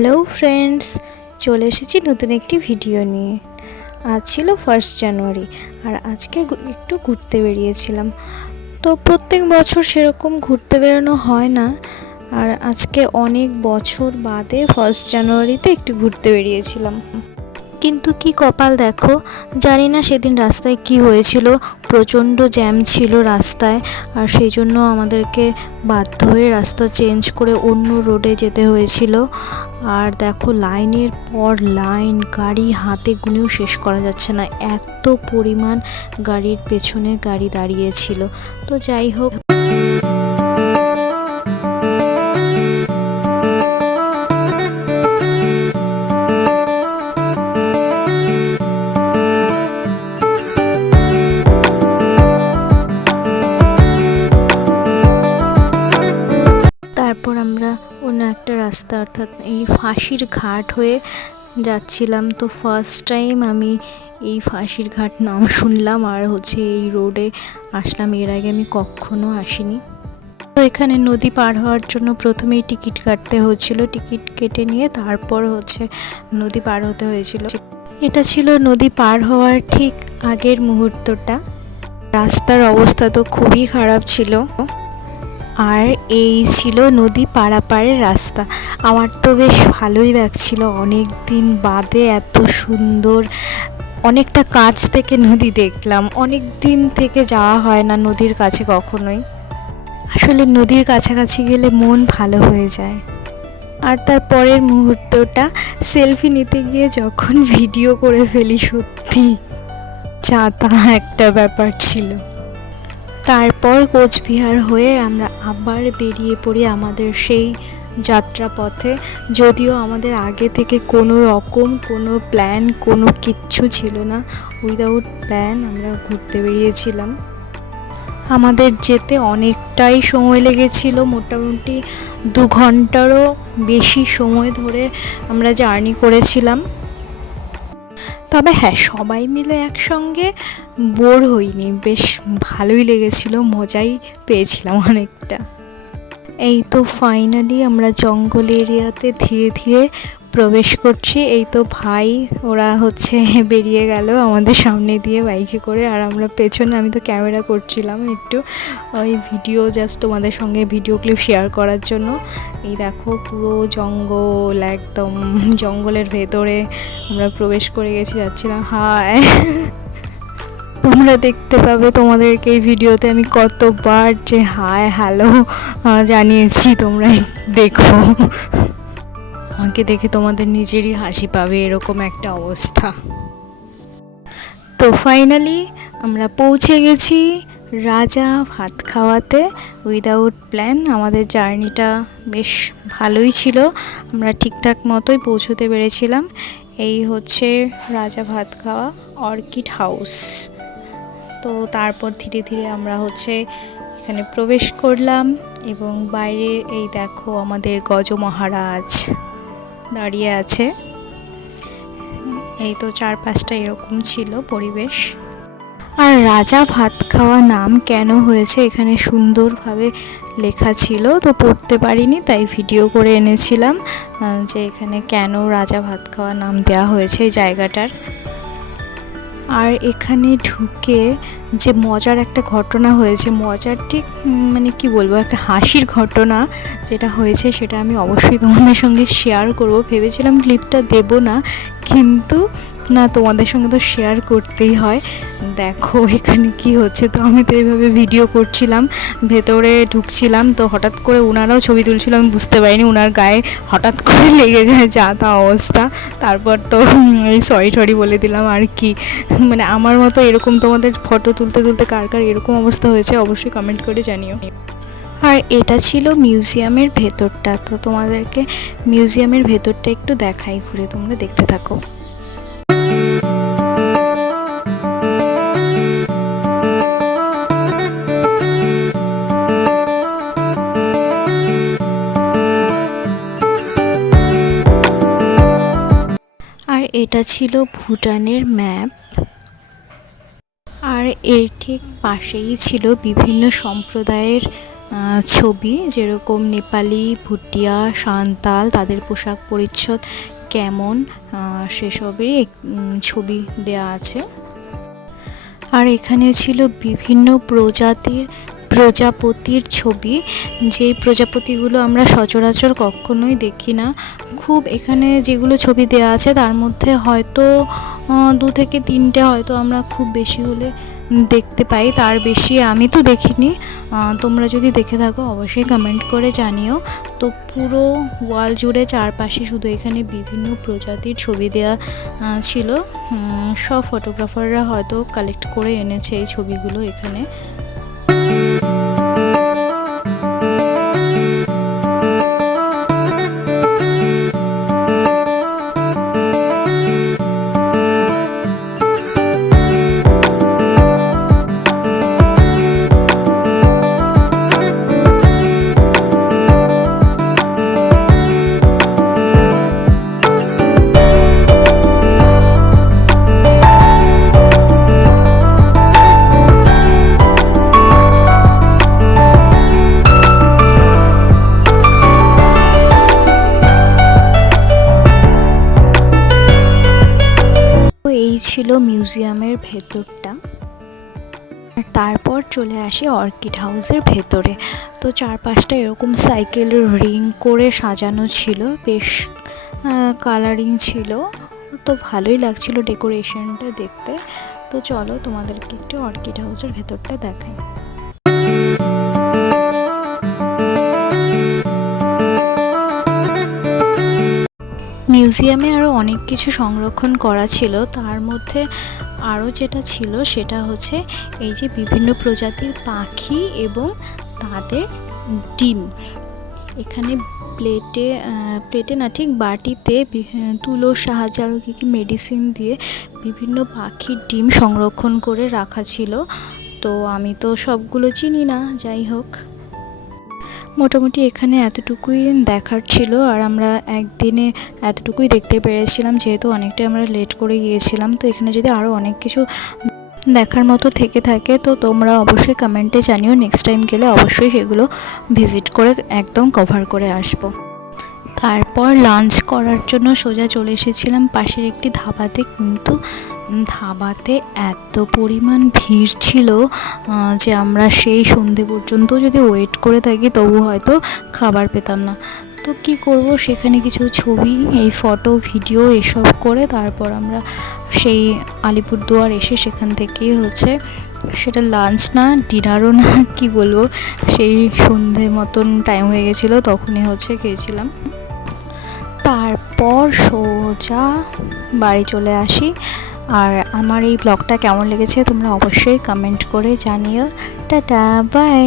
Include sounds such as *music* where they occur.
Hello friends চলে এসেছি নতুন একটি ভিডিও নিয়ে। আজ ছিল ফার্স্ট জানুয়ারি আর আজকে একটু ঘুরতে বেরিয়েছিলাম। তো প্রত্যেক বছর সেরকম ঘুরতে বেরোনো হয় না, আর আজকে অনেক বছর বাদে ফার্স্ট জানুয়ারিতে একটু ঘুরতে বেরিয়েছিলাম। কিন্তু কি কপাল দেখো? জানি না সেদিন রাস্তায় কি হয়েছিল, প্রচণ্ড জ্যাম ছিল রাস্তায়, আর সেই জন্য আমাদেরকে বাধ্য হয়ে রাস্তা চেঞ্জ করে অন্য রোডে যেতে হয়েছিল। আর দেখো, লাইনের পর লাইন, গাড়ি হাতে গুনেও শেষ করা যাচ্ছে না। এত পরিমাণ গাড়ির পেছনে গাড়ি দাঁড়িয়েছিল। তো যাই হোক অর্থাৎ এই ফাঁসির ঘাট হয়ে যাচ্ছিলাম। তো ফার্স্ট টাইম আমি এই ফাঁসির ঘাট নাম শুনলাম আর হচ্ছে এই রোডে আসলাম। এর আগে আমি কখনো আসিনি। তো এখানে নদী পার হওয়ার জন্য প্রথমেই টিকিট কাটতে হচ্ছিল টিকিট কেটে নিয়ে তারপর হচ্ছে নদী পার হতে হয়েছিল। এটা ছিল নদী পার হওয়ার ঠিক আগের মুহূর্তটা। রাস্তার অবস্থা তো খুবই খারাপ ছিল। আর এই ছিল নদী পারাপারের রাস্তা। আমার তো বেশ ভালোই লাগছিল। অনেক দিন বাদে এত সুন্দর, অনেকটা কাছ থেকে নদী দেখলাম। অনেক দিন থেকে যাওয়া হয় না নদীর কাছে কখনোই। আসলে নদীর কাছাকাছি গেলে মন ভালো হয়ে যায়। আর তার পরের মুহূর্তটা সেলফি নিতে গিয়ে যখন ভিডিও করে ফেলি, সত্যি যা তা একটা ব্যাপার ছিল। তারপর কোচবিহার হয়ে আমরা আবার বেরিয়ে পড়ি আমাদের সেই যাত্রাপথে। যদিও আমাদের আগে থেকে কোনো রকম কোনো প্ল্যান কোনো কিচ্ছু ছিল না। উইদাউট প্ল্যান আমরা ঘুরতে বেরিয়েছিলাম। আমাদের যেতে অনেকটাই সময় লেগেছিল। মোটামুটি দু ঘন্টারও বেশি সময় ধরে আমরা জার্নি করেছিলাম। তবে হ্যাঁ সবাই মিলে একসঙ্গে বোর হইনি। বেশ ভালোই লেগেছিল, মজাই পেয়েছিলাম অনেকটা। এই তো ফাইনালি আমরা জঙ্গল এরিয়াতে ধীরে ধীরে প্রবেশ করছি। এই তো ভাই, ওরা হচ্ছে *laughs* বেরিয়ে গেল আমাদের সামনে দিয়ে বাইকে করে। আর আমরা পেছনে, আমি তো ক্যামেরা করছিলাম একটু। ওই ভিডিও জাস্ট তোমাদের সঙ্গে ভিডিও ক্লিপ শেয়ার করার জন্য। এই দেখো, পুরো জঙ্গল, একদম জঙ্গলের ভেতরে আমরা প্রবেশ করে গেছি, যাচ্ছিলাম। হায়! *laughs* তোমরা দেখতে পাবে তোমাদেরকে এই ভিডিওতে আমি কতবার যে হায়, হ্যালো জানিয়েছি। তোমরা দেখো। *laughs* আমাকে দেখে তোমাদের নিজেরই হাসি পাবে, এরকম একটা অবস্থা। তো ফাইনালি আমরা পৌঁছে গেছি রাজা ভাত খাওয়াতে উইদাউট প্ল্যান আমাদের জার্নিটা বেশ ভালোই ছিল, আমরা ঠিকঠাক মতোই পৌঁছতে পেরেছিলাম। এই হচ্ছে রাজা ভাত খাওয়া অর্কিড হাউস তো তারপর ধীরে ধীরে আমরা হচ্ছে এখানে প্রবেশ করলাম এবং বাইরে এই দেখো আমাদের গজ মহারাজ দাঁড়িয়ে আছে। এই তো চারপাশটা এরকম ছিল পরিবেশ। আর রাজা ভাত খাওয়া নাম কেন হয়েছে এখানে সুন্দরভাবে লেখা ছিল তো পড়তে পারিনি, তাই ভিডিও করে এনেছিলাম যে এখানে কেন রাজা ভাত খাওয়া নাম দেওয়া হয়েছে এই জায়গাটার। আর এখানে ঢুকে যে মজার একটা ঘটনা হয়েছে, মজার ঠিক মানে কি বলব, একটা হাসির ঘটনা যেটা হয়েছে সেটা আমি অবশ্যই তোমাদের সঙ্গে শেয়ার করব। ভেবেছিলাম ক্লিপটা দেব না কিন্তু না, তোমাদের সঙ্গে তো শেয়ার করতেই হয়। দেখো এখানে কি হচ্ছে। তো আমি তো এইভাবে ভিডিও করছিলাম, ভেতরে ঢুকছিলাম। তো হঠাৎ করে ওনারাও ছবি তুলছিল, আমি বুঝতে পারিনি ওনার গায়ে হঠাৎ করে *laughs* লেগে যায় যা তা অবস্থা। তারপর তো এই সরি টরি বলে দিলাম, আর কি। মানে আমার মতো এরকম তোমাদের ফটো তুলতে তুলতে কার কার এরকম অবস্থা হয়েছে, অবশ্যই কমেন্ট করে জানিও। আর এটা ছিল মিউজিয়ামের ভেতরটা, তো তোমাদেরকে মিউজিয়ামের ভেতরটা একটু দেখাই, ঘুরে তোমরা দেখতে থাকো। আর এটা ছিল ভুটানের ম্যাপ। আর এর ঠিক পাশেই ছিল বিভিন্ন সম্প্রদায়ের ছবি যেরকম নেপালি, ভুটিয়া, সাঁওতাল, তাদের পোশাক পরিচ্ছদ কেমন সেসবেরই ছবি দেয়া আছে। আর এখানে ছিল বিভিন্ন প্রজাতির প্রজাপতির ছবি। যে প্রজাপতিগুলো আমরা সচরাচর কখনোই দেখি না। খুব এখানে যেগুলো ছবি দেওয়া আছে, তার মধ্যে হয়তো দু থেকে তিনটে হয়তো আমরা খুব বেশি হলে দেখতে পাই, তার বেশি আমি তো দেখিনি। তোমরা যদি দেখে থাকো, অবশ্যই কমেন্ট করে জানিও। তো পুরো ওয়াল জুড়ে চারপাশে শুধু এখানে বিভিন্ন প্রজাতির ছবি দেওয়া ছিল। সব ফটোগ্রাফাররা হয়তো কালেক্ট করে এনেছে এই ছবিগুলো এখানে। ছিল মিউজিয়ামের ভেতরটা। আর তারপর চলে আসি অর্কিড হাউসের ভেতরে। তো চারপাশটা এরকম সাইকেল রিং করে সাজানো ছিল, বেশ কালারিং ছিল। তো ভালোই লাগছিল ডেকোরেশনটা দেখতে। তো চলো তোমাদেরকে একটু অর্কিড হাউসের ভেতরটা দেখাই। মিউজিয়ামে আরও অনেক কিছু সংরক্ষণ করা ছিল। তার মধ্যে আরও যেটা ছিল সেটা হচ্ছে এই যে বিভিন্ন প্রজাতির পাখি এবং তাদের ডিম। এখানে প্লেটে প্লেটে না, ঠিক বাটিতে তুলোর সাহায্যে আরও কী কী মেডিসিন দিয়ে বিভিন্ন পাখির ডিম সংরক্ষণ করে রাখা ছিল। তো আমি তো সবগুলো চিনি না, যাই হোক। মোটামুটি এখানে এতটুকুই দেখার ছিল আর আমরা একদিনে এতটুকুই দেখতে পেরেছিলাম, যেহেতু অনেকটাই আমরা লেট করে গিয়েছিলাম। তো এখানে যদি আরও অনেক কিছু দেখার মতো থেকে থাকে, তো তোমরা অবশ্যই কমেন্টে জানিও। নেক্সট টাইম গেলে অবশ্যই সেগুলো ভিজিট করে একদম কভার করে আসব। তারপর লাঞ্চ করার জন্য সোজা চলে এসেছিলাম পাশের একটি ধাবাতে। কিন্তু ধাবাতে এত পরিমাণ ভিড় ছিল যে আমরা সেই সন্ধে পর্যন্ত যদি ওয়েট করে থাকি, তবু হয়তো খাবার পেতাম না। তো কি করব? সেখানে কিছু ছবি, এই ফটো ভিডিও এসব করে তারপর আমরা সেই আলিপুরদুয়ার এসে সেখান থেকে হচ্ছে সেটা লাঞ্চ না ডিনারও না, কি বলব, সেই সন্ধে মতন টাইম হয়ে গেছিল, তখনই হচ্ছে খেয়েছিলাম। তারপর সোজা বাড়ি চলে আসি। আর আমার এই ব্লগটা কেমন লেগেছে তোমরা অবশ্যই কমেন্ট করে জানিও। Tata bye